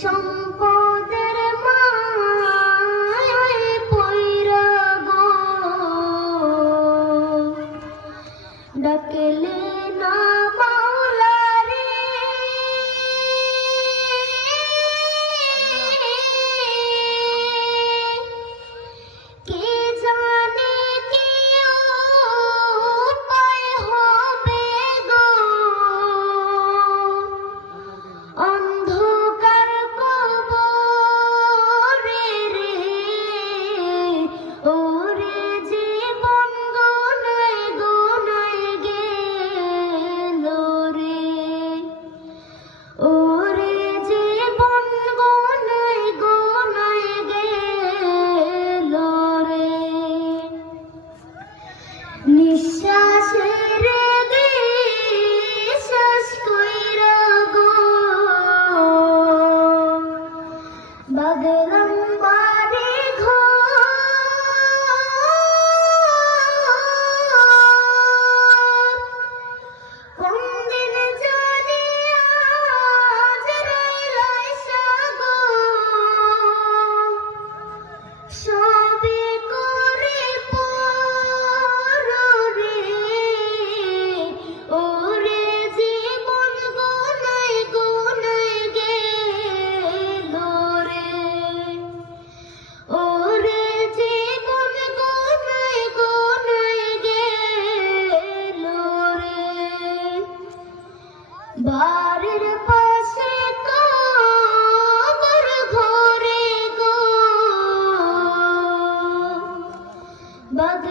সম্পদের মায়ায় পইরা গো ডাকলে না মাওলা রে কে জানে কি উপায় হবে গো অন্ধকার কবরে রে ওরে জীবন গোনায় গোনায় গেল রে ওরে জীবন গোনায় গোনায় গেল রে নিঃশ্বাসের বিশ্বাস কইরা গো বাগলাম বাড়ি ঘর কোন দিন জানি আজরাইল আইসা গো সবে করে পর রে ওরে জীবন গোনায় গোনায় গেল রে ওরে জীবন গোনায় গোনায় গেল রে বাড়ির পাশে কবর ঘরে গো বাগ